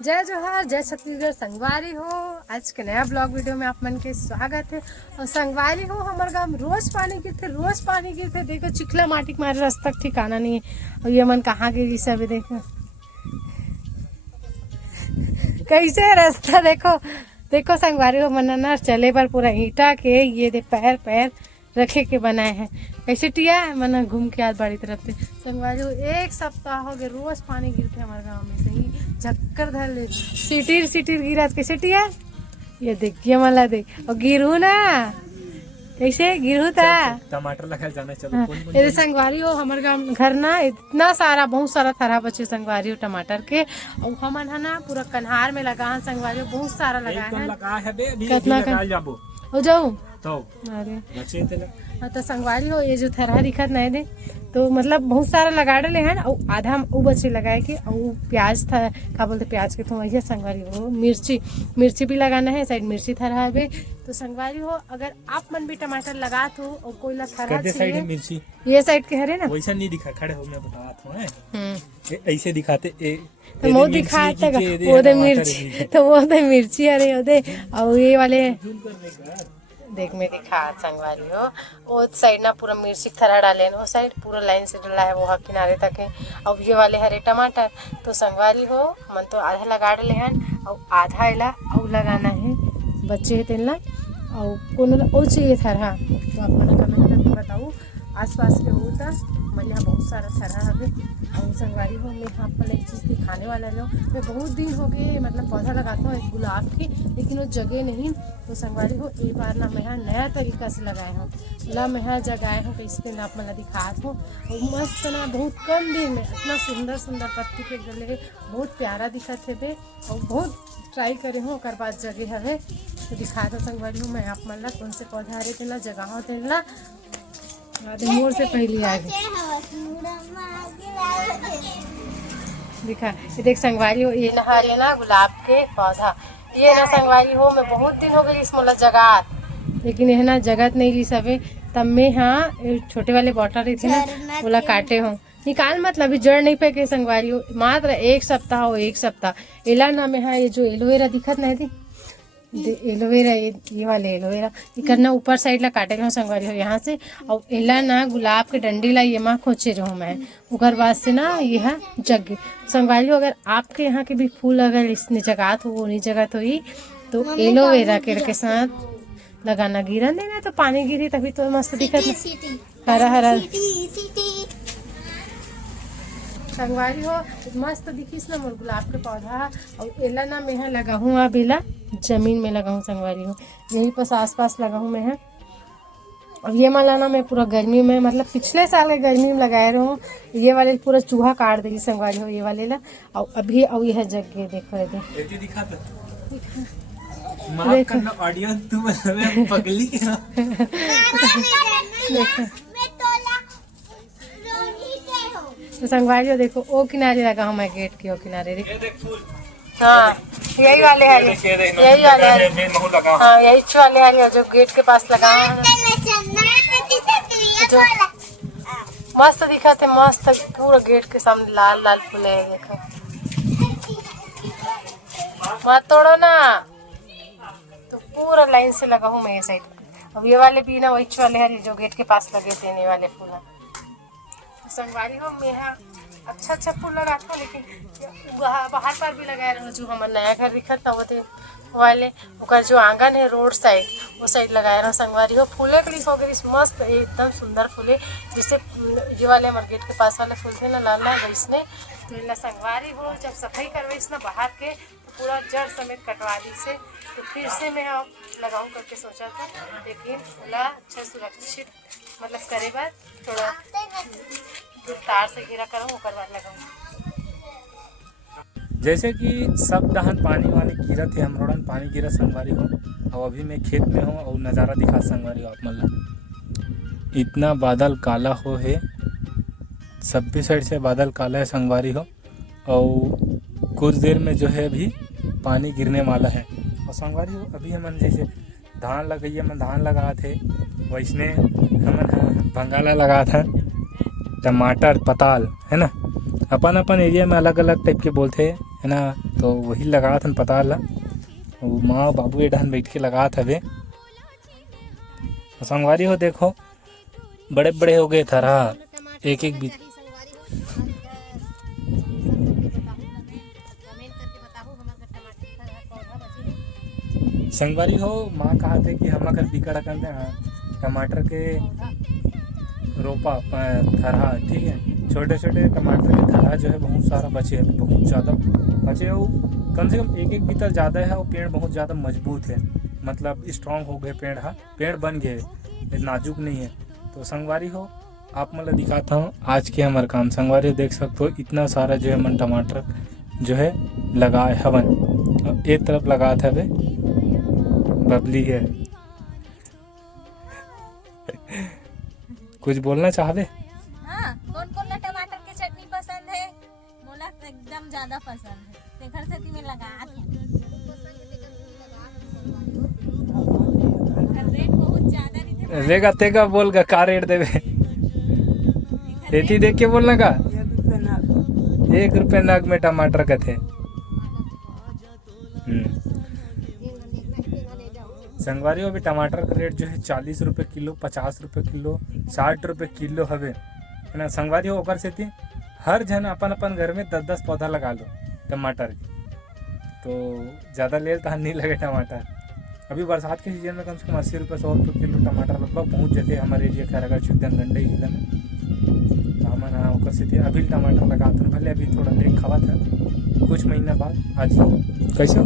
जय जोहार, जय छत्तीसगढ़। संगवारी हो, आज के नया ब्लॉग वीडियो में आप मन के स्वागत है। और संगवारी हो, हमारे गाँव में रोज पानी गिरते। देखो चिखला माटी के मारे रास्ता ठिकाना नहीं है। और ये मन कहाँ गिरी सब देखो कैसे है रास्ता। देखो संगवारी हो, मनना चले पर पूरा ईंटा के ये दे पैर रखे के बनाए हैं। कैसे टिया मना घूम के आज बड़ी तरफ से संगवारी हो। एक सप्ताह हो गए रोज पानी गिरते हमारे गांव में, सही झक्कर धर ले सिटीर गिरा। कैसे टिया ये देखिए मला देख और गिरू ना, कैसे गिरू था टमाटर लगा जाना। चलो ये संगवारी हो, हमारे गाँव घर ना इतना सारा बहुत सारा थरा बचे संगवारी हो टमाटर के। और हमन है ना पूरा कन्हार में लगा है संगवारी हो, बहुत सारा लगा है। कितना हो जाऊ तो अरे तो संगवारी हो, ये जो थरहा दिखत नहीं दे तो मतलब बहुत सारा लगा डले हैं। और आधा वो बच्चे लगाए के और प्याज था का बोलते प्याज के तो वही संगवारी हो। मिर्ची भी लगाना है, साइड मिर्ची थरहा है। तो संगवारी हो, अगर आप मन भी टमाटर लगा तो और कोई ला थरहा चाहिए मिर्ची ये साइड के हरे ना वैसा नहीं दिखा खड़े हो मैं बताता हूँ ऐसे दिखाते तो वो दिखाते वो दे मिर्ची तो वो दे मिर्ची अरे वो दे और ये वाले देख में दिखा संगवारी हो। वो साइड ना पूरा मिर्ची थरा डाले वो साइड पूरा लाइन से डला है वो किनारे तक है। और ये वाले हरे टमाटर तो संगवारी हो मन तो आधा लगा डले हैं और आधा इला और लगाना है बच्चे है तेल और कोनो और चाहिए थरहा तो आप मन कमेंट करके बताओ आसपास के होता। मैं यहाँ बहुत सारा थरहा है। और संगवारी हो, मैं यहाँ पर एक चीज़ दिखाने वाला लो। मैं बहुत दिन हो गए मतलब पौधा लगाता हूँ एक गुलाब की, लेकिन वो जगह नहीं। तो संगवारी हो एक बार ना मैं यहाँ नया तरीका से लगाए हूँ ला मैं यहाँ जगाए हूँ कैसे दिन आप मतलब दिखात हूँ। और मस्त ना बहुत कम दिन में इतना सुंदर पत्ती के गले बहुत प्यारा दिखत है बे। और बहुत ट्राई करे हूँ और बाद जगह हवे तो दिखा दो संगवारी हूँ मैं आप मन कौन से पौधा हरे तेला जगह तेला मोर से पहले आ गए दिखा। ये देख संगवारी हो, ये नहा लेना गुलाब के पौधा। ये ना संगवारी हो मैं बहुत दिन हो गई इस मोला जगत, लेकिन यह ना जगत नहीं ली सबे। तब मैं हाँ छोटे वाले बॉटल थे ना बोला काटे हूँ निकाल मतलब अभी जड़ नहीं पे के संगवारी हो। मात्र एक सप्ताह एला ना में हाँ ये जो एलोवेरा दिखत नहीं थी एलोवेरा ये वाले एलोवेरा ये करना ऊपर साइड ला काटे रहो संगवारी हो यहाँ से। और एला ना गुलाब के डंडी ला ये माँ खोचे रहो मैं उगर बाद से ना यह जग संगवारी हो। अगर आपके यहाँ के भी फूल अगर इसने जगात हो वो नहीं जगत हुई तो एलोवेरा के साथ लगाना गिरन देना तो पानी गिरी तभी तो मस्त दिखत हरा संगवारी हो मस्त दिखीस ना मोर गुलाब के पौधा। और एला ना मैं लगा हूँ अब एला जमीन में लगा हूँ संगवारी हो, यहीं पर आसपास लगा हूँ मैं। और ये माला ना मैं पूरा गर्मी में मतलब पिछले साल के गर्मी में लगाए रहा हूँ। ये वाले पूरा चूहा काट देगी संगवारी हो ये वाले ला। और अभी और यह जग गए देखो तो संगवारी हो देखो ओ किनारे लगा हूँ मैं गेट के ओ किनारे हाँ यही वाले है हाँ यही वाले है जो गेट के पास लगा मस्त दिखा थे मस्त पूरा गेट के सामने लाल फूले है देखो मत तोड़ो ना तो पूरा लाइन से लगा हूँ मैं ये साइड। अब ये वाले भी ना वही वाले है जो गेट के पास लगे थे ये वाले फूल संगवारी हो। मैं यहाँ अच्छा फूल लगाता हूँ लेकिन बाहर पर भी लगाए रहो जो हमारा नया घर दिखा था वो थे वाले उनका जो आंगन है रोड साइड वो साइड लगाए रहो संगवारी हो। फूले के लिए हो गई मस्त एकदम सुंदर फूले जिससे ये वाले हमारे गेट के पास वाले फूल थे ना लाल वैसने तो इला संगवारी हो जब सफाई करवाई ना बाहर के तो पूरा जड़ समेत कटवा दी से तो फिर से मैं लगाऊँ करके सोचा था लेकिन ओला अच्छा सुरक्षित मतलब करे बाद थोड़ा तार से घेरा करूँ ओकर बाद लगाऊँ। जैसे कि सब दहन पानी वानी गिरा थे हम रोडन पानी गिरा संगवारी हो। और अभी मैं खेत में हूँ और नज़ारा दिखा संगवारी हो आप मतलब इतना बादल काला हो है सब भी साइड से बादल काला है संगवारी हो। और कुछ देर में जो है अभी पानी गिरने वाला है। और संगवारी हो अभी हमन जैसे धान लगाइए हम धान लगा थे वैसने हमन बंगाला लगा था टमाटर पताल है ना अपन एरिया में अलग अलग टाइप के बोलते हैं है ना। तो वही लगात हन पता ला। वो माँ बाबू ए डहन बैठ के लगात हवे। संगवारी हो देखो बड़े बड़े हो गए थरा एक एक बीत। संगवारी हो माँ कहा थे कि हम अगर बिकड़ कर टमाटर के रोपा थरहा, ठीक है, छोटे छोटे टमाटर के थरहा जो है बहुत सारा बचे है, बहुत ज़्यादा बचे हो। कम से कम एक एक बीता ज़्यादा है और पेड़ बहुत ज़्यादा मजबूत है, मतलब स्ट्रांग हो गए पेड़। हाँ पेड़ बन गए, नाजुक नहीं है। तो संगवारी हो आप मतलब दिखाता हूँ आज के हमारे काम। संगवारी देख सकते हो इतना सारा जो है मन टमाटर जो है लगाए हवन। एक तरफ लगा था वे बबली है। कुछ बोलना चाहबे? हाँ, कौन कौन ला टमाटर की चटनी पसंद है? मोला तो एकदम ज्यादा पसंद है, तेखर सेती में लगात है। रेट बहुत ज्यादा रहिथे। रेगा तेगा बोल गा का रेट देवे एती देख के बोलना का 1 रुपये नग में टमाटर का थे। संगवारी अभी टमाटर का रेट जो है 40 रुपये किलो, 50 रुपये किलो, 60 रुपये किलो हवे है ना। संगवारी हो ओकर सेती हर जन अपन अपन घर में 10-10 पौधा लगा लो टमाटर के, तो ज़्यादा ले तो नहीं लगे टमाटर। अभी बरसात के सीजन में कम से कम 80 रुपये 100 रुपये किलो टमाटर लगभग पहुँच जाते हमारे एरिया खैरागढ़ छुद्दन गंडई जिला में। हमन हाँ ओकर सेती अभी टमाटर लगाते, भले अभी थोड़ा लेट खावा था, कुछ महीना बाद आज कैसे